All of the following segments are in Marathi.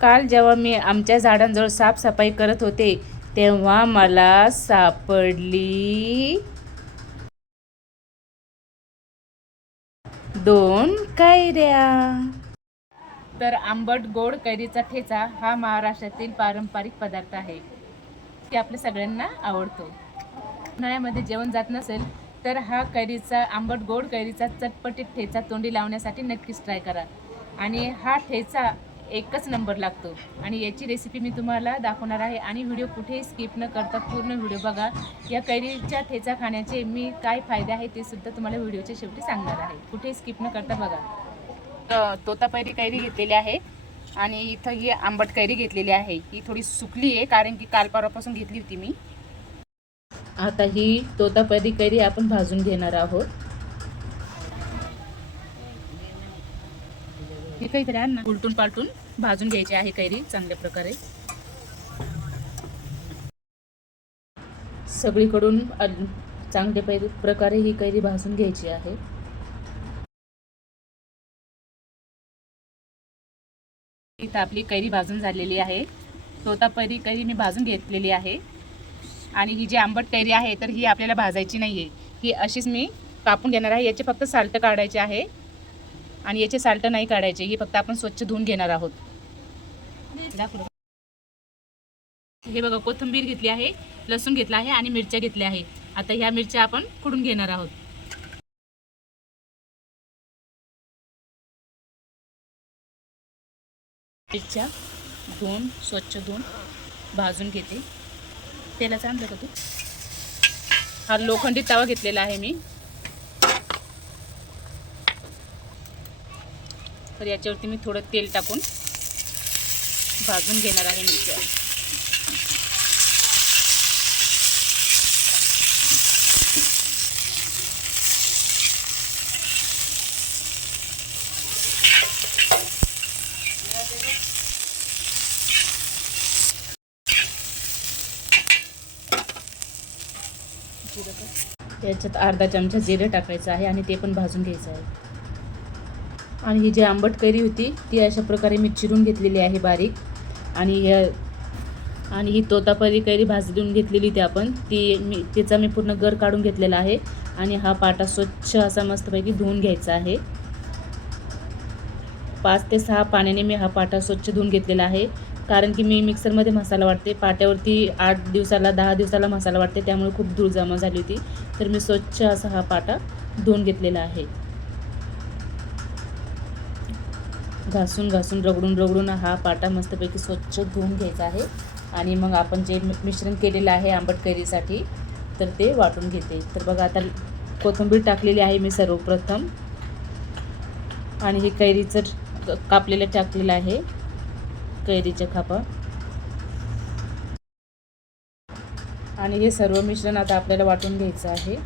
काल जेव्हा मी आमच्या झाडांजवळ साफसफाई करत होते तेव्हा मला सापडली. दोन कैऱ्या. तर आंबट गोड कैरीचा ठेचा हा महाराष्ट्रातील पारंपरिक पदार्थ आहे. ते आपल्या सगळ्यांना आवडतो. उन्हाळ्यामध्ये जेवण जात नसेल तर हा कैरीचा आंबट गोड कैरीचा चटपटीत ठेचा तोंडी लावण्यासाठी नक्कीच ट्राय करा. आणि हा ठेचा एकच नंबर लागतो. आणि याची रेसिपी मी तुम्हाला दाखवणार आहे आणि व्हिडिओ कुठेही स्किप न करता पूर्ण व्हिडिओ बघा. या कैरीच्या ठेचा खाण्याचे मी काय फायदे आहे ते सुद्धा तुम्हाला व्हिडिओच्या शेवटी सांगणार आहे. कुठेही स्किप न करता बघा. अ, तोतापैरी कैरी घेतलेली आहे आणि इथं ही आंबट कैरी घेतलेली आहे. ही थोडी सुकली आहे कारण की काल परवापासून घेतली होती मी. आता ही तोतापैरी कैरी आपण भाजून घेणार आहोत. हे काहीतरी आण ना. उलटून पालटून भाजून घ्यायची आहे कैरी चांगल्या प्रकारे. सगळीकडून चांगल्या प्रकारे ही कैरी भाजून घ्यायची आहे. इथं आपली कैरी भाजून झालेली आहे. तोतापरी कैरी मी भाजून घेतलेली आहे. आणि ही जी आंबट कैरी आहे तर ही आपल्याला भाजायची नाही आहे ही अशीच मी कापून घेणार आहे. याचे फक्त साल्ट काढायचे आहे. आणि याचे साल्ट नाही काढायचे हे फक्त आपण स्वच्छ धुवून घेणार आहोत. हे बघा कोथिंबीर घेतली आहे लसूण घेतला आहे आणि मिरच्या घेतल्या आहे. आता ह्या मिरच्या आपण खुडून घेणार आहोत. मिरच्या धुवून स्वच्छ धुवून भाजून घेते. तेलाचा आणलं का तू हा लोखंडी तवा घेतलेला आहे मी. तर याच्यावरती मी थोडं तेल टाकून भाजून घेणार आहे मिरच्या त्याच्यात अर्धा चमचा जिरं टाकायचं आहे आणि ते पण भाजून घ्यायचं आहे. आणि ही जी आंबट कैरी होती ती अशा प्रकारे मी चिरून घेतलेली आहे बारीक. आणि ह्या आणि ही तोतापरी कैरी भाजून घेतलेली ती आपण. ती मी तिचा मी पूर्ण गर काढून घेतलेला आहे. आणि हा पाटा स्वच्छ असा मस्तपैकी धुवून घ्यायचा आहे. पाच ते सहा पाण्याने मी हा पाटा स्वच्छ धुवून घेतलेला आहे. कारण की मी मिक्सरमध्ये मसाला वाटते. पाट्यावरती आठ दिवसाला दहा दिवसाला मसाला वाटते. त्यामुळे खूप धूळ जमा झाली होती. तर मी स्वच्छ असा हा पाटा धुवून घेतलेला आहे. घासून घासून रगडून रगडून हा पाटा मस्तपैकी स्वच्छ धुवून घ्यायचा आहे. आणि मग आपण जे मिश्रण केलेलं आहे आंबट कैरीसाठी तर ते वाटून घेते. तर बघा आता कोथिंबीर टाकलेली आहे मी सर्वप्रथम. आणि हे कैरीचं कापलेलं टाकलेलं आहे. कैरीच्या खापा. आणि हे सर्व मिश्रण आता आपल्याला वाटून घ्यायचं आहे.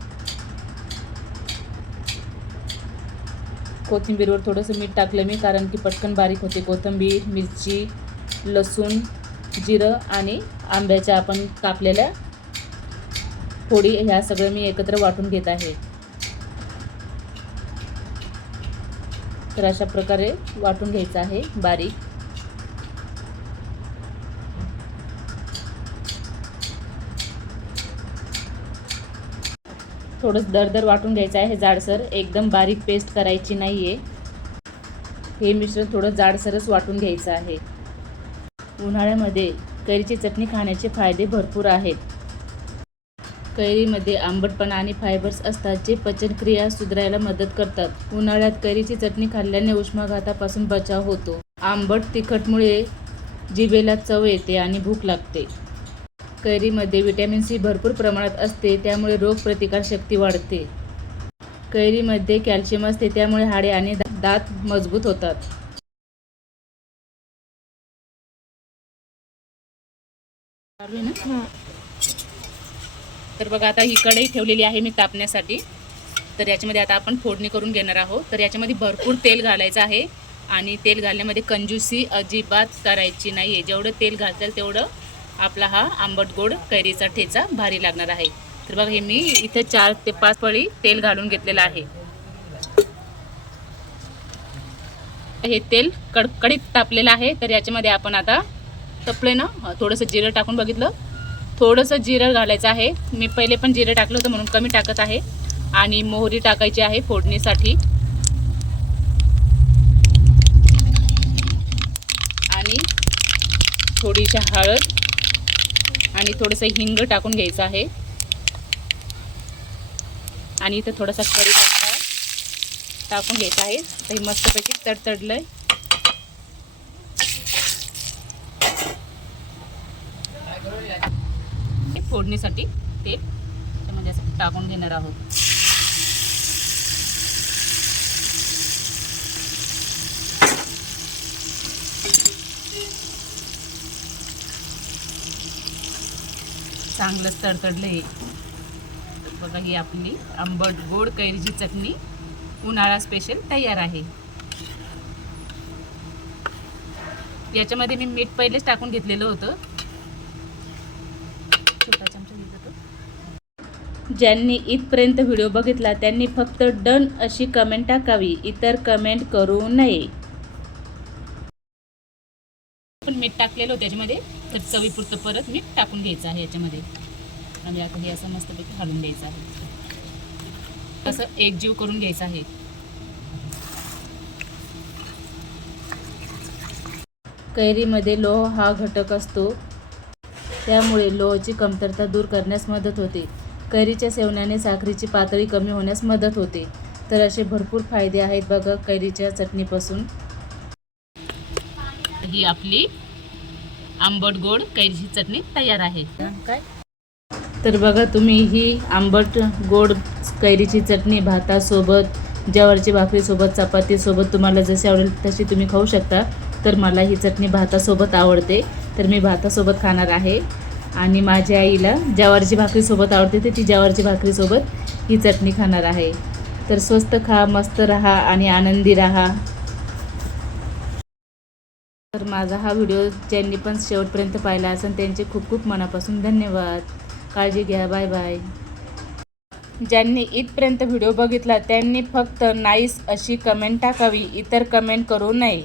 कोथिंबीरवर थोडंसं मीठ टाकलं मी कारण की पटकन बारीक होते. कोथिंबीर मिरची लसूण जिरं आणि आंब्याच्या आपण कापलेल्या फोडी ह्या सगळं मी एकत्र वाटून घेत आहे. तर अशा प्रकारे वाटून घ्यायचं आहे बारीक. थोडंसं दरदर वाटून घ्यायचं आहे. हे जाडसर एकदम बारीक पेस्ट करायची नाही आहे हे मिश्रण थोडं जाडसरच वाटून घ्यायचं आहे. उन्हाळ्यामध्ये कैरीची चटणी खाण्याचे फायदे भरपूर आहेत. कैरीमध्ये आंबटपणा आणि फायबर्स असतात जे पचनक्रिया सुधारायला मदत करतात. उन्हाळ्यात कैरीची चटणी खाल्ल्याने उष्माघातापासून बचाव होतो. आंबट तिखटमुळे जिभेला चव येते आणि भूक लागते. कैरीमध्ये विटॅमिन सी भरपूर प्रमाणात असते त्यामुळे रोगप्रतिकारशक्ती वाढते. कैरीमध्ये कॅल्शियम असते त्यामुळे हाडे आणि दात मजबूत होतात. तर बघा आता ही कढई ठेवलेली आहे मी तापण्यासाठी. तर याच्यामध्ये आता आपण फोडणी करून घेणार आहोत. तर याच्यामध्ये भरपूर तेल घालायचं आहे. आणि तेल घालण्यामध्ये कंजूसी अजिबात करायची नाही आहे जेवढं तेल घालताल तेवढं आपला हा आंबट गोड कैरीचा ठेचा भारी लागणार आहे. तर बघा हे मी इथे चार ते पाच पळी तेल घालून घेतलेलं आहे. हे तेल कडकडीत तापलेलं आहे तर याच्यामध्ये आपण आता तपले ना थोडंसं जिरं टाकून बघितलं. थोडंसं जिरं घालायचं आहे. मी पहिले पण जिरं टाकलं होतं म्हणून कमी टाकत आहे. आणि मोहरी टाकायची आहे फोडणीसाठी. आणि थोडीशी हळद आणि थोडंसं हिंग टाकून घ्यायचं आहे. आणि इथं थोडासा कढीपत्ता टाकून घ्यायचा आहे. तर हे मस्तपैकी तडतडलंय. आहे फोडणीसाठी तेल त्यामध्ये असं टाकून घेणार आहोत. चांगलंच तडतडलं हे. बघा ही आपली आंबट गोड कैरीची चटणी. उन्हाळा स्पेशल तयार आहे. याच्यामध्ये मी मीठ पहिलेच टाकून घेतलेलं होतं. छोटा चमचा घेत ज्यांनी इथपर्यंत व्हिडिओ बघितला त्यांनी फक्त डन अशी कमेंट टाकावी. इतर कमेंट करू नये. पण मीठ टाकलेलं होतं त्याच्यामध्ये तर चवीपुरतं परत मीठ टाकून घ्यायचं आहे याच्यामध्ये. म्हणजे आणि आता हे असं मस्तपैकी घालून द्यायचं आहे. असं एकजीव करून घ्यायचं आहे. कैरीमध्ये लोह हा घटक असतो. त्यामुळे लोहची कमतरता दूर करण्यास मदत होते. कैरीच्या सेवनाने साखरेची पातळी कमी होण्यास मदत होते. तर असे भरपूर फायदे आहेत बघा कैरीच्या चटणीपासून. ही आपली आंबट गोड कैरीची चटणी तयार आहे. काय? तर बघा तुम्ही ही आंबट गोड कैरीची चटणी भातासोबत ज्वारीची भाकरीसोबत चपातीसोबत तुम्हाला जशी आवडेल तशी तुम्ही खाऊ शकता. तर मला ही चटणी भातासोबत आवडते. तर मी भातासोबत खाणार आहे. आणि माझ्या आईला ज्वारीची भाकरीसोबत आवडते तर ती ज्वारीची भाकरीसोबत ही चटणी खाणार आहे. तर स्वस्त खा मस्त राहा आणि आनंदी राहा. तर माझा हा व्हिडिओ ज्यांनी पण शेवटपर्यंत पाहिला असेल त्यांचे खूप खूप मनापासून धन्यवाद. काळजी घ्या बाय बाय. ज्यांनी इथपर्यंत व्हिडिओ बघितला त्यांनी फक्त नाईस अशी कमेंट टाकावी इतर कमेंट करू नये.